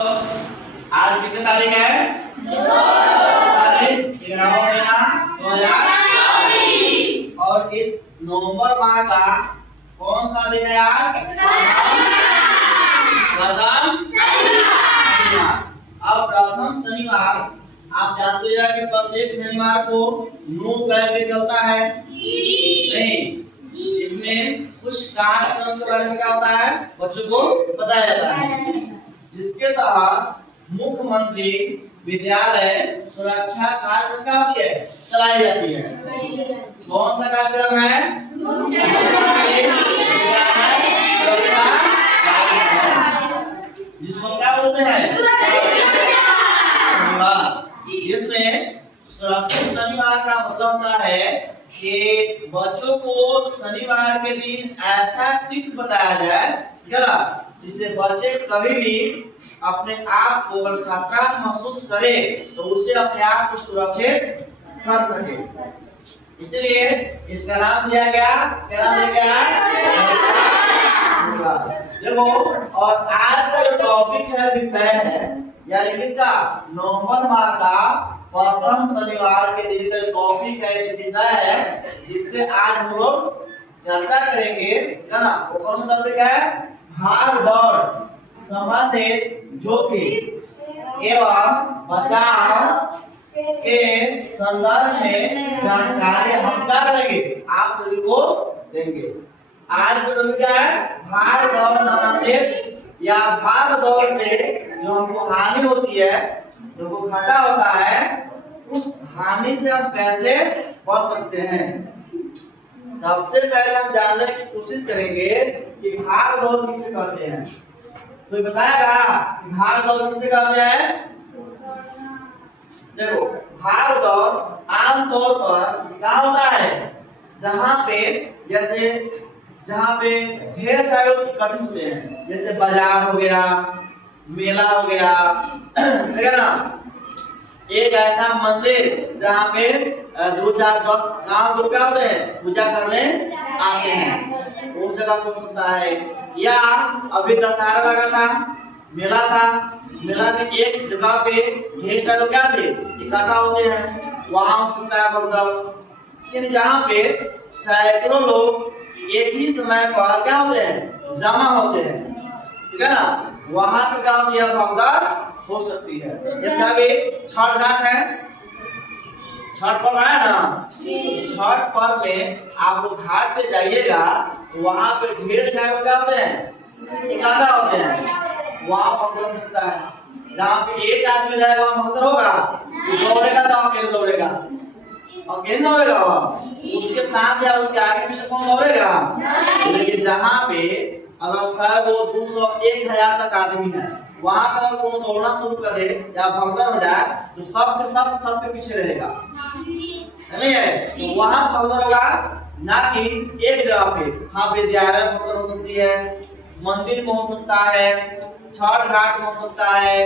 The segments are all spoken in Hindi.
आज कितनी तारीख है? 11वां महीना 2024 और इस नवंबर माह का कौन सा दिन है आज? प्रथम शनिवार। अब प्रथम शनिवार आप जानते हैं कि प्रत्येक शनिवार को नू करके चलता है नहीं? इसमें कुछ कार्यक्रम के बारे में क्या होता है बच्चों को बताया जाता है, जिसके तहत मुख्यमंत्री विद्यालय सुरक्षा कार्यक्रम क्या होती है चलाई जाती है। कौन सा कार्यक्रम है? मुख्यमंत्री विद्यालय सुरक्षा कार्यक्रम, जिसको क्या बोलते हैं शनिवार। इसमें सुरक्षित शनिवार का मतलब होता है कि बच्चों को शनिवार के दिन ऐसा टिप्स बताया जाए जिससे बच्चे कभी भी अपने आप को अगर खतरा महसूस करे तो उसे अपने आप को सुरक्षित कर सके। इसलिए इसका नाम दिया गया, क्या नाम दिया गया? देखो, और आज का जो टॉपिक है, विषय है, यानी किसका? नवंबर माह का प्रथम शनिवार के दिन का टॉपिक है, विषय है, जिसपे आज हम लोग चर्चा करेंगे, है ना? वो कौन सा टॉपिक है? भाग दौड़ संबंधित जोखिम एवं बचाव के संदर्भ में जानकारी हम क्या करेंगे? आप सभी को देंगे। आज का टॉपिक क्या है? भाग दौड़ संबंधित या भाग दौड़ से जो हमको हानि होती है, जो घाटा होता है, उस हानि से हम कैसे बच सकते हैं। सबसे पहले हम जानने की कोशिश करेंगे कि भाग दौड़ किसे कहते हैं। कोई बताएगा कि भाग दौड़ किसे कहते हैं? देखो, भाग दौड़ आमतौर पर क्या होता है, जहाँ पे ढेर सारे लोग इकट्ठे होते हैं, जैसे बाजार हो गया, मेला हो गया, ठीक है ना? एक ऐसा मंदिर जहाँ पे 2-4-10 गांव लोग क्या होते हैं पूजा करने आते हैं, उस जगह हो सकता है। या अभी दशहरा लगा था, मेला था, मेला में एक जगह पे ढेर सारे लोग क्या थे इकट्ठा होते हैं, वहां हो सकता है भगदड़। यानी जहाँ पे सैकड़ों लोग एक ही समय पर क्या होते हैं जमा होते हैं, ठीक है ना? वहां पे क्या होती है भगदड़ हो सकती है। जैसे अभी छठ घाट है, छठ पर्व है ना, छठ पर्व में आप लोग घाट पे जाइएगा तो वहां पे ढेर सारे लोग क्या होते हैं इकट्ठा होते हैं, वहां भगदड़ हो सकता है। जहाँ पे एक आदमी रहेगा वहां भगदड़ होगा, दौड़ेगा तो अकेले दौड़ेगा, अकेले दौड़ेगा, उसके साथ या उसके आगे पीछे कौन दौड़ेगा? लेकिन जहाँ पे अगर 100, 200, 1000 तक आदमी है, वहां पर कोनो दौड़ना शुरू कर दे या भगदड़ हो जाए तो सब के पीछे रहेगा, नहीं है? तो वहां भगदड़ होगा, ना कि एक जगह पे। हाँ, विद्यालय में भगदड़ हो सकती है, मंदिर में हो सकता है, छठ घाट में हो सकता है,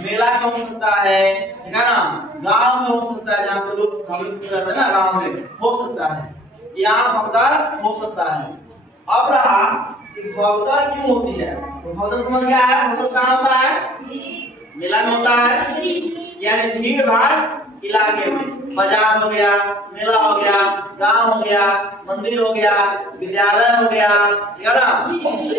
मेला में हो सकता है, ठीक है ना? गांव में हो सकता है, जहाँ पे लोग शामिल रहते हैं ना, गांव में हो सकता है, यहाँ भगदड़ हो सकता है। अब रहा भगदड़ क्यों होती है, तो भगदड़ समझ गया है? भगदड़ कहाँ होता है? मेला में होता है, यानी भीड़ भाड़ इलाके में, बाजार हो गया, मेला हो गया, गांव हो गया, मंदिर हो गया, विद्यालय हो गया, ठीक है ना?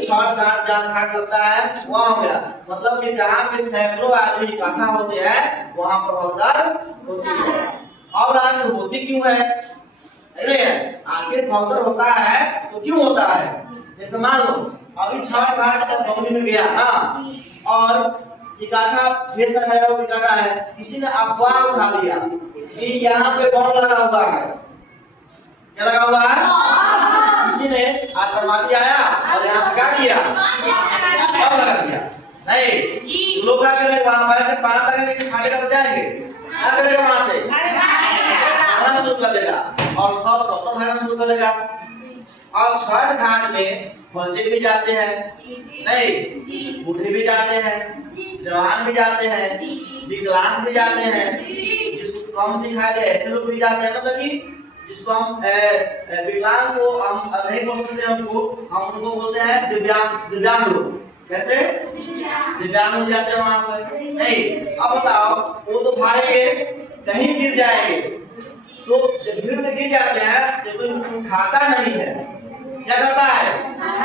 छठ घाट जहाँ घाट लगता है वहाँ हो गया, मतलब कि जहाँ पे सैकड़ों आदमी इकट्ठा होते हैं वहाँ पर भगदड़ होती है। अब रात होती क्यों है? आखिर भगदड़ होता है तो क्यों होता है? जैसे मान लो अभी छठ घाट का पौनी में गया ना, और इकट्ठा ढेर सारे लोग इकट्ठा है, किसी ने अफवाह उठा दिया कि यहाँ पे बम लगा हुआ है। क्या लगा हुआ है? किसी ने आतंकवादी आया और यहाँ पे क्या किया? बम लगा दिया। नहीं, लोग क्या करेंगे? वहां बैठ के पानी लगेंगे, खाने का तो जाएंगे, क्या करेगा? वहां से खाना शुरू कर देगा और सब खाना शुरू कर देगा। और छठ घाट में बच्चे भी जाते हैं, नहीं, बूढ़े भी जाते हैं, जवान भी जाते हैं, विकलांग भी जाते हैं, जिसको कम दिखाई दे ऐसे लोग भी जाते हैं। मतलब कि जिसको हम विकलांग को हम नहीं बोल सकते, हम उनको बोलते हैं दिव्यांग लोग। कैसे दिव्यांग हो जाते हैं वहां पर नहीं। अब बताओ वो तो भागेंगे कहीं गिर जाएंगे, तो जब भीड़ में गिर जाते हैं तो कोई उसको खाता नहीं है, क्या करता है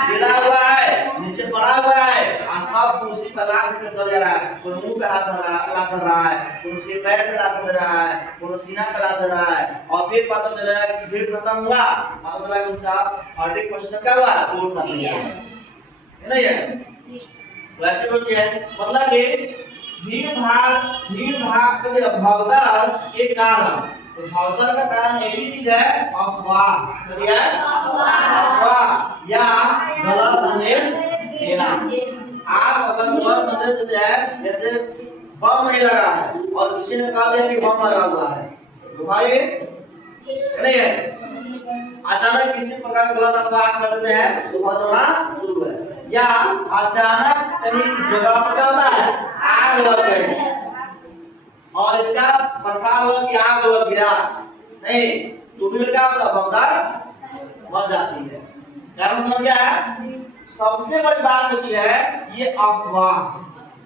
गिरा हुआ है नीचे पड़ा हुआ है और सब कुर्सी पर लात कर चल जा रहा है, कोई मुंह पे हाथ लात कर रहा है, कोई उसके पैर पे लात दे रहा है, कोई सीना पे लात दे रहा है। और फिर पता चलेगा कि भीड़ खत्म हुआ, पता चला कि उसका हार्ट पोजीशन क्या हुआ टूट कर गया है नहीं है। तो ऐसे बोलते हैं मतलब कि भीड़ भाग के भगदड़ एक कारण, तो भगदड़ का कारण एक ही चीज है अफवाह, क्या है अफवाह या गलत संदेश देना। आप अगर गलत संदेश देते हैं जैसे बम नहीं लगा है और किसी ने कहा दिया कि बम लगा हुआ है तो भाई नहीं है, अचानक किसी प्रकार का गलत अफवाह कर देते हैं तो भगदड़ शुरू है। या अचानक कहीं जगह पर क्या होता है आग लग गई और इसका प्रसार हुआ कि आग लग गया नहीं तो फिर क्या होता भगदड़ मच जाती है। कारण समझ गया है। सबसे बड़ी बात होती है ये अफवाह,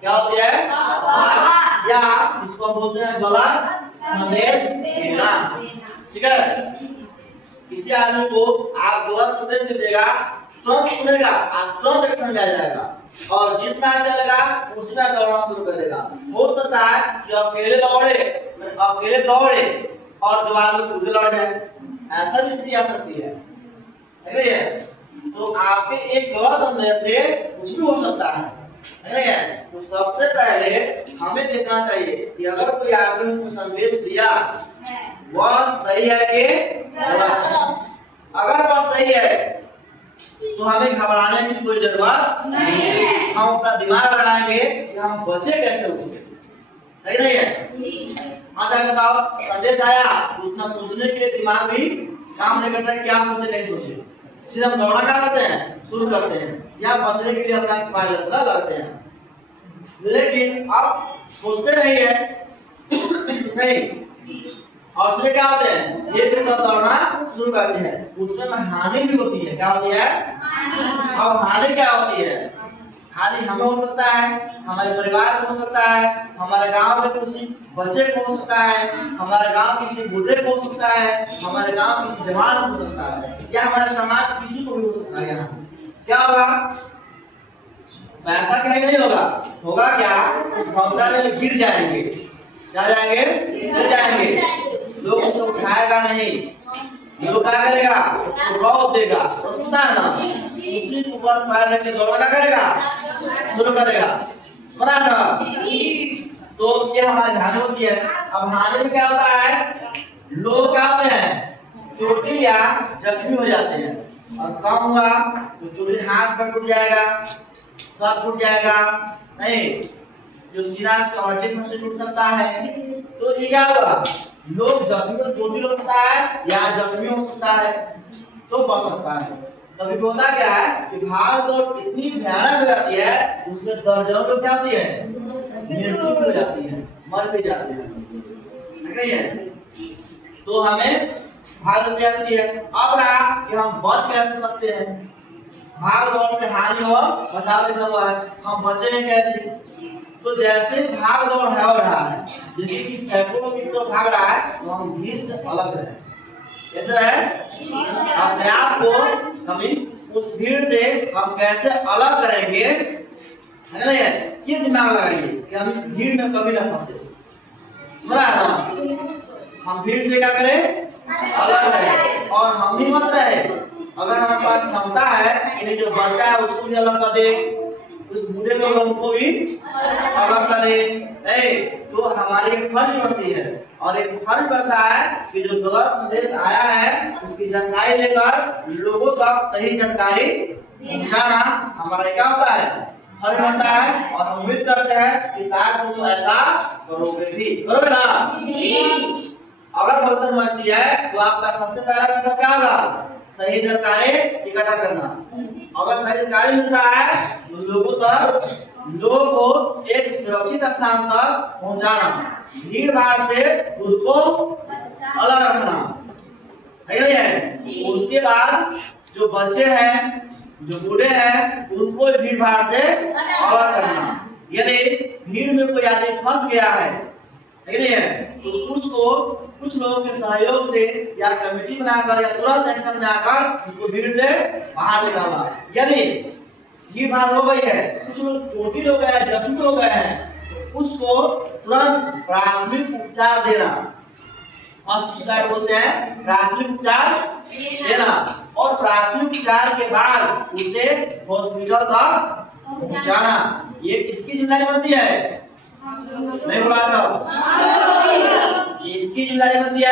क्या होती है अफवाह या इसको बोलते हैं गलत संदेश देना, ठीक है। किसी आदमी को आप गलत संदेश दीजिएगा तुरंत सुनेगा और तुरंत एक्शन में आ जाएगा और जिसमें आ चलेगा उसमें दौड़ना शुरू कर देगा। हो सकता है कि अकेले दौड़े और दो आदमी खुद लड़ जाए, ऐसा भी स्थिति आ सकती है नहीं है। तो आपके एक गलत संदेश से कुछ भी हो सकता है नहीं है। तो सबसे पहले हमें देखना चाहिए कि अगर कोई आदमी को संदेश दिया वह सही है कि गलत। अगर वह सही है तो हमें घबराने की कोई जरूरत नहीं है। हम अपना दिमाग लगाएंगे कि हम बचे कैसे उससे, नहीं है। अच्छा बताओ संदेश आया तो उतना सोचने के लिए दिमाग भी काम नहीं करता है, क्या सोचे नहीं सोचे, सीधे हम दौड़ा क्या करते हैं शुरू करते हैं या बचने के लिए अपना उपाय लगाते हैं। लेकिन अब सोचते नहीं है नहीं और उससे क्या होते हैं ये भी दौड़ना शुरू करते हैं, उसमें हानि भी होती है। क्या होती है अब हानि क्या होती है, हानि हमें हो सकता है, हमारे परिवार को हो सकता है, हमारे गांव के किसी बच्चे को हो सकता है, हमारे गांव किसी बूढ़े को हो सकता है, हमारे गांव किसी जवान को हो सकता है या हमारे समाज किसी को भी हो सकता है। यहाँ क्या होगा पैसा कहीं नहीं होगा, होगा क्या उस भगदड़ में गिर जाएंगे, क्या जाएंगे गिर जाएंगे, लोग उसको उठाएगा नहीं, लोग क्या करेगा उसको रौब देगा और सुना ना उसी के ऊपर पैर रख के दौड़ना करेगा शुरू करेगा बना था। तो ये हमारी हानि होती है। अब हानि में क्या होता है लोग क्या होते हैं चोटिल या जख्मी हो जाते हैं और कम हुआ तो चोटिल हाथ पर टूट जाएगा, सर टूट जाएगा नहीं जो सीना से हड्डी फंसे टूट सकता है। तो ये क्या होगा लोग जख्मी हो चोटिल हो सकता है या जख्मी हो सकता है तो बच सकता है। कभी होता क्या है कि भाग दौड़ इतनी भयानक हो जाती है उसमें दर्जनों लोग क्या होती है मृत्यु हो जाती है, मर भी जाते हैं नहीं है। तो हमें भाग से आती है। अब रहा कि हम बच कैसे सकते हैं, भाग दौड़ से हानि हो बचाव लिखा हुआ है, हम बचेंगे कैसे। तो जैसे भाग दौड़ है हो रहा है देखिए कि सैकड़ों मीटर भाग रहा है तो हम भीड़ से अलग रहे, कैसे रहे अपने आप को कभी उस भीड़ से हम कैसे अलग करेंगे है ना, ये दिमाग लगाइए कि हम इस भीड़ में कभी ना फंसे। सुना है ना, हम भीड़ से क्या करें अलग रहे और हम ही मत रहे। अगर हमारे पास क्षमता है कि जो बच्चा है उसको भी अलग कर दे, उस बूढ़े लोग उनको भी अलग करे नहीं, तो हमारी एक फर्ज बनती है और एक फर्ज बनता है कि जो गलत संदेश आया है उसकी जानकारी लेकर लोगों तक सही जानकारी पहुंचाना हमारा क्या होता है फर्ज बनता है। और हम उम्मीद करते हैं कि शायद तुम ऐसा करोगे भी, करोगे ना। अगर भगदड़ मचती है तो आपका सबसे पहला कदम क्या होगा सही जानकारी इकट्ठा करना। अगर सही जानकारी मिलता है तो लोगों को एक सुरक्षित स्थान तक पहुंचाना, भीड़ भाड़ से खुद को अलग रखना है। उसके बाद जो बच्चे हैं जो बूढ़े हैं उनको भीड़ भाड़ से अलग करना। यदि भीड़ में कोई आदमी फंस गया है नहीं है, तो उसको कुछ लोगों के सहयोग से या कमेटी बनाकर या तुरंत एक्शन में आकर उसको भीड़ से बाहर निकालना। यदि भीड़ भाड़ हो गई है, कुछ लोग चोटिल हो गए हैं, जख्मी हो गए हैं, तो उसको तुरंत प्राथमिक उपचार देना। फर्स्ट स्टेप बोलते हैं प्राथमिक उपचार देना, और प्राथमिक उपचार के बाद उसे हॉस्पिटल तक पहुंचाना। ये किसकी जिम्मेदारी बनती है? नहीं बोला सब? इसकी जिम्मेदारी बनती है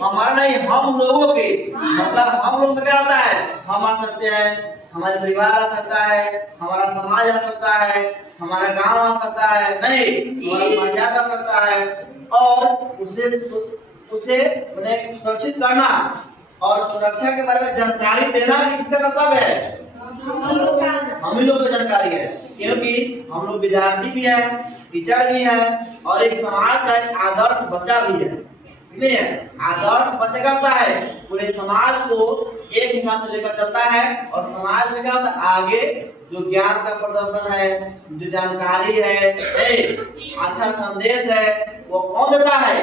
हमारा नहीं, हम लोगों की। मतलब हम लोग में क्या होता है, हम आ सकते हैं, हमारे परिवार आ सकता है, हमारा समाज आ सकता है, हमारा गांव आ सकता है, नहीं हमारा पंचायत आ सकता है, और उसे मैंने सुरक्षित करना और सुरक्षा के बारे में जानकारी देना किसका कर्तव्य है? हम ही लोग को जानकारी है, क्योंकि हम लोग विद्यार्थी भी है, टीचर भी है, और एक समाज का एक आदर्श बच्चा भी है। नहीं है, आदर्श बच्चा क्या होता है, पूरे समाज को एक हिसाब से लेकर चलता है, और समाज में क्या होता है, आगे जो ज्ञान का प्रदर्शन है, जो जानकारी है, अच्छा संदेश है, वो कौन देता है?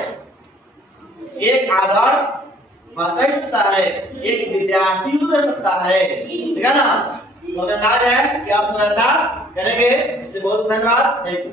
एक आदर्श बच्चा ही देता है, एक विद्यार्थी दे सकता है। ठीक है ना? तो अंदाज है कि आप ऐसा करेंगे। इससे बहुत धन्यवाद। Thank you.